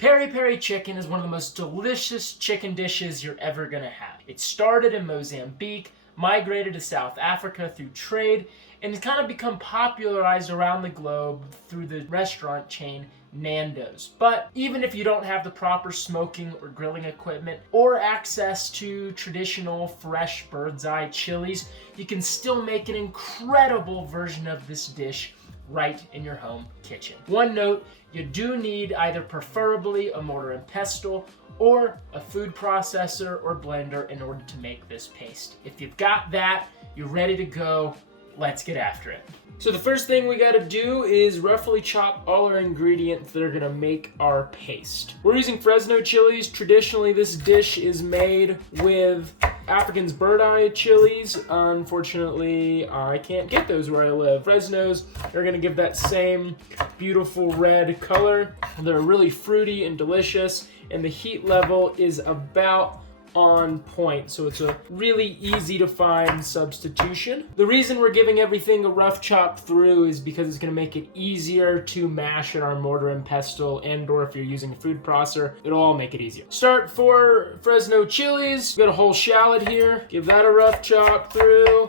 Peri Peri chicken is one of the most delicious chicken dishes you're ever gonna have. It started in Mozambique, migrated to South Africa through trade, and it's kind of become popularized around the globe through the restaurant chain Nando's. But even if you don't have the proper smoking or grilling equipment or access to traditional fresh bird's eye chilies, you can still make an incredible version of this dish right in your home kitchen. One note, you do need either preferably a mortar and pestle or a food processor or blender in order to make this paste. If you've got that, you're ready to go. Let's get after it. So the first thing we gotta do is roughly chop all our ingredients that are gonna make our paste. We're using Fresno chilies. Traditionally, this dish is made with African's bird eye chilies. Unfortunately, I can't get those where I live. Fresno's are gonna give that same beautiful red color. They're really fruity and delicious, and the heat level is about on point, so it's a really easy to find substitution. The reason we're giving everything a rough chop through is because it's going to make it easier to mash in our mortar and pestle, and or if you're using a food processor, it'll all make it easier. Start for Fresno chilies. We've got a whole shallot here. Give that a rough chop through.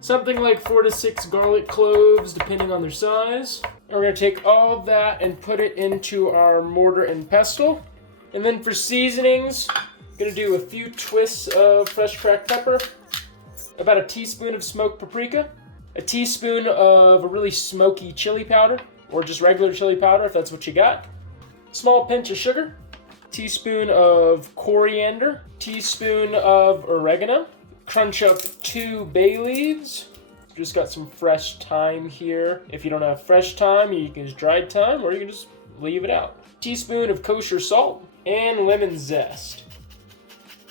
Something like 4 to 6 garlic cloves, depending on their size. And we're going to take all of that and put it into our mortar and pestle. And then for seasonings, gonna do a few twists of fresh cracked pepper, about a teaspoon of smoked paprika, a teaspoon of a really smoky chili powder, or just regular chili powder if that's what you got, small pinch of sugar, teaspoon of coriander, teaspoon of oregano, crunch up 2 bay leaves, just got some fresh thyme here. If you don't have fresh thyme, you can use dried thyme, or you can just leave it out. Teaspoon of kosher salt, and lemon zest.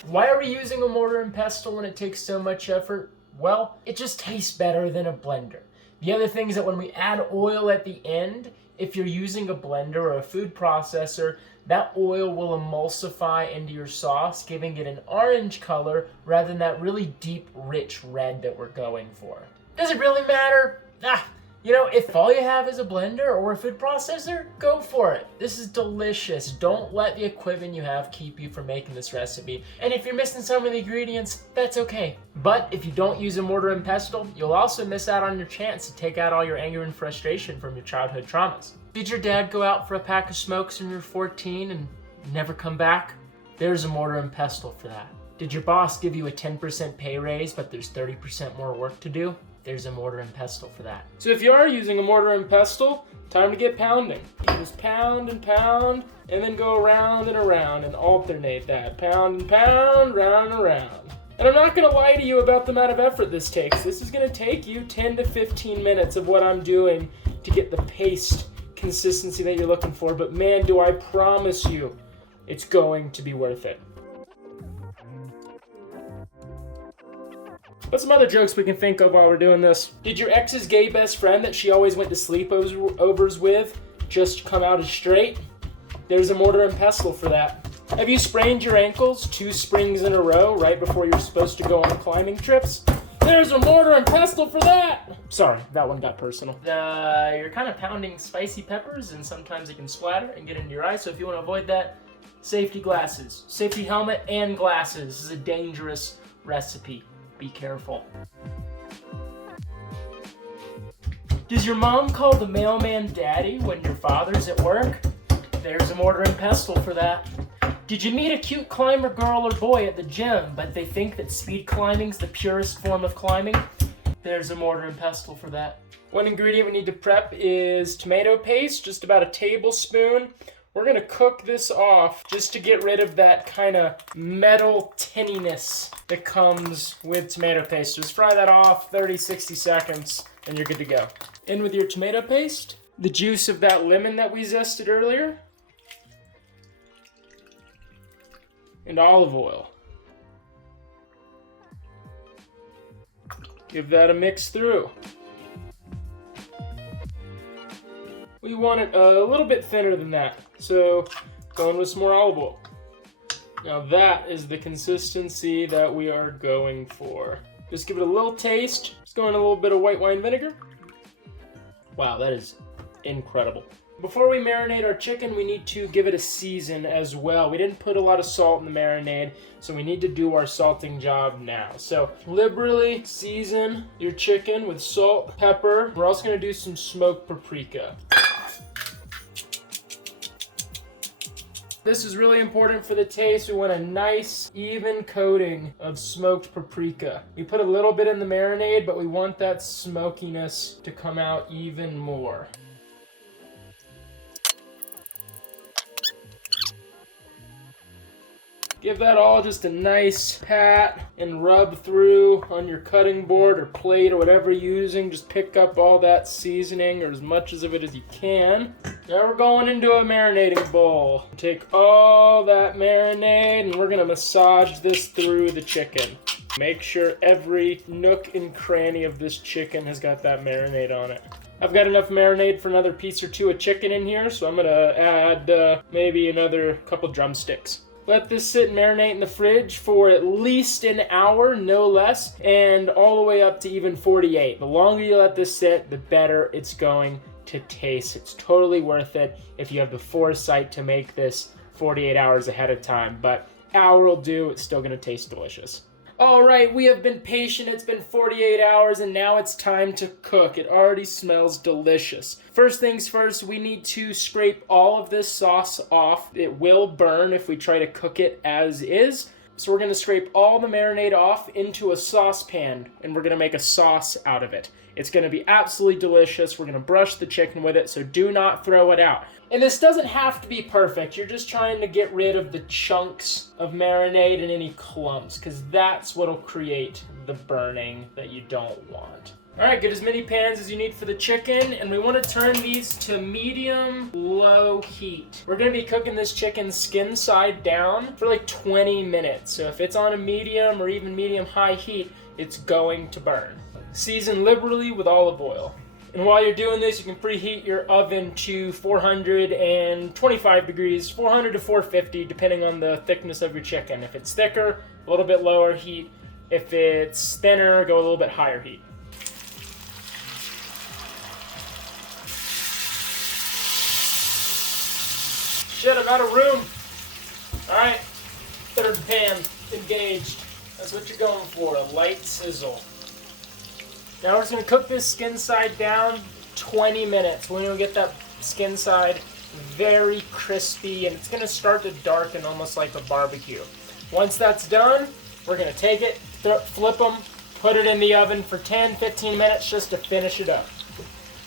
Why are we using a mortar and pestle when it takes so much effort? Well, it just tastes better than a blender. The other thing is that when we add oil at the end, if you're using a blender or a food processor, that oil will emulsify into your sauce, giving it an orange color rather than that really deep, rich red that we're going for. Does it really matter? If all you have is a blender or a food processor, go for it. This is delicious. Don't let the equipment you have keep you from making this recipe. And if you're missing some of the ingredients, that's okay. But if you don't use a mortar and pestle, you'll also miss out on your chance to take out all your anger and frustration from your childhood traumas. Did your dad go out for a pack of smokes when you were 14 and never come back? There's a mortar and pestle for that. Did your boss give you a 10% pay raise, but there's 30% more work to do? There's a mortar and pestle for that. So if you are using a mortar and pestle, time to get pounding. You just pound, and then go around and around and alternate that. Pound and pound, round and around. And I'm not gonna lie to you about the amount of effort this takes. This is gonna take you 10 to 15 minutes of what I'm doing to get the paste consistency that you're looking for, but man, do I promise you, it's going to be worth it. What's some other jokes we can think of while we're doing this? Did your ex's gay best friend that she always went to sleepovers with just come out as straight? There's a mortar and pestle for that. Have you sprained your ankles 2 springs in a row right before you're supposed to go on climbing trips? There's a mortar and pestle for that! Sorry, that one got personal. You're kind of pounding spicy peppers, and sometimes it can splatter and get into your eyes, so if you want to avoid that, safety glasses. Safety helmet and glasses. This is a dangerous recipe. Be careful. Does your mom call the mailman daddy when your father's at work? There's a mortar and pestle for that. Did you meet a cute climber girl or boy at the gym, but they think that speed climbing's the purest form of climbing? There's a mortar and pestle for that. One ingredient we need to prep is tomato paste, just about a tablespoon. We're gonna cook this off just to get rid of that kind of metal tinniness that comes with tomato paste. Just fry that off 30, 60 seconds and you're good to go. In with your tomato paste, the juice of that lemon that we zested earlier, and olive oil. Give that a mix through. We want it a little bit thinner than that, so going with some more olive oil. Now that is the consistency that we are going for. Just give it a little taste. Just go in a little bit of white wine vinegar. Wow, that is incredible. Before we marinate our chicken, we need to give it a season as well. We didn't put a lot of salt in the marinade, so we need to do our salting job now. So liberally season your chicken with salt, pepper. We're also gonna do some smoked paprika. This is really important for the taste. We want a nice, even coating of smoked paprika. We put a little bit in the marinade, but we want that smokiness to come out even more. Give that all just a nice pat and rub through on your cutting board or plate or whatever you're using. Just pick up all that seasoning or as much of it as you can. Now we're going into a marinating bowl. Take all that marinade and we're gonna massage this through the chicken. Make sure every nook and cranny of this chicken has got that marinade on it. I've got enough marinade for another piece or two of chicken in here, so I'm gonna add maybe another couple drumsticks. Let this sit and marinate in the fridge for at least an hour, no less, and all the way up to even 48. The longer you let this sit, the better it's going to taste. It's totally worth it if you have the foresight to make this 48 hours ahead of time, but hour will do. It's still gonna taste delicious. All right, we have been patient. It's been 48 hours and now it's time to cook. It already smells delicious. First things first, we need to scrape all of this sauce off. It will burn if we try to cook it as is. So we're gonna scrape all the marinade off into a saucepan and we're gonna make a sauce out of it. It's gonna be absolutely delicious. We're gonna brush the chicken with it, so do not throw it out. And this doesn't have to be perfect. You're just trying to get rid of the chunks of marinade and any clumps, because that's what'll create the burning that you don't want. All right, get as many pans as you need for the chicken, and we want to turn these to medium-low heat. We're gonna be cooking this chicken skin side down for like 20 minutes. So if it's on a medium or even medium-high heat, it's going to burn. Season liberally with olive oil. And while you're doing this, you can preheat your oven to 425 degrees, 400 to 450, depending on the thickness of your chicken. If it's thicker, a little bit lower heat. If it's thinner, go a little bit higher heat. Shit, I'm out of room. All right, third pan engaged. That's what you're going for, a light sizzle. Now we're just gonna cook this skin side down 20 minutes. We're gonna get that skin side very crispy and it's gonna start to darken almost like a barbecue. Once that's done, we're gonna take it, flip them, put it in the oven for 10-15 minutes just to finish it up.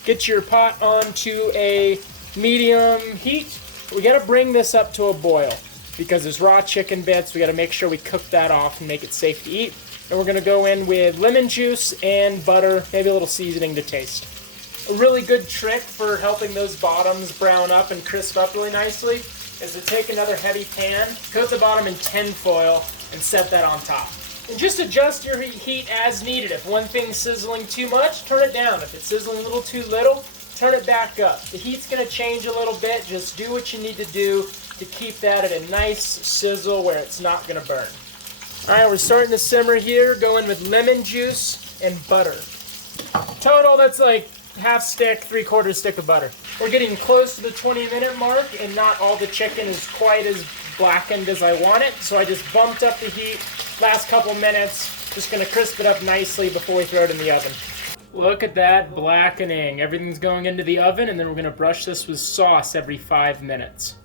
Get your pot onto a medium heat. We gotta bring this up to a boil because there's raw chicken bits. We gotta make sure we cook that off and make it safe to eat. And we're gonna go in with lemon juice and butter, maybe a little seasoning to taste. A really good trick for helping those bottoms brown up and crisp up really nicely is to take another heavy pan, coat the bottom in tin foil, and set that on top. And just adjust your heat as needed. If one thing's sizzling too much, turn it down. If it's sizzling a little too little, turn it back up. The heat's gonna change a little bit. Just do what you need to do to keep that at a nice sizzle where it's not gonna burn. All right, we're starting to simmer here, going with lemon juice and butter. Total, that's like half stick, 3/4 stick of butter. We're getting close to the 20-minute mark, and not all the chicken is quite as blackened as I want it, so I just bumped up the heat. Last couple minutes, just gonna crisp it up nicely before we throw it in the oven. Look at that blackening. Everything's going into the oven, and then we're gonna brush this with sauce every 5 minutes.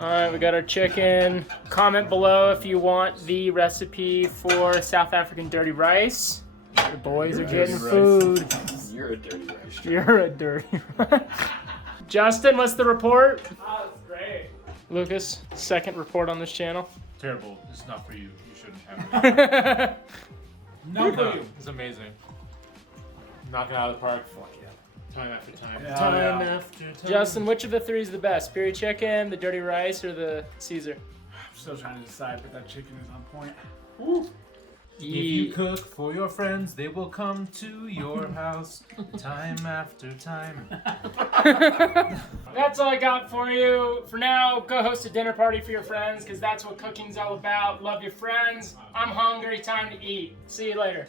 All right, we got our chicken. Comment below if you want the recipe for South African dirty rice. The boys are getting food. You're a dirty rice. You're a dirty rice. Justin, what's the report? Oh, it's great. Lucas, second report on this channel. Terrible. It's not for you. You shouldn't have it. Not for No, you. it's amazing. Knocking out of the park. Fuck yeah. Time after time. Time after time. Justin, which of the three is the best? Peri chicken, the dirty rice, or the Caesar? I'm still trying to decide, but that chicken is on point. Woo. If you cook for your friends, they will come to your house time after time. That's all I got for you. For now, go host a dinner party for your friends, because that's what cooking's all about. Love your friends. I'm hungry. Time to eat. See you later.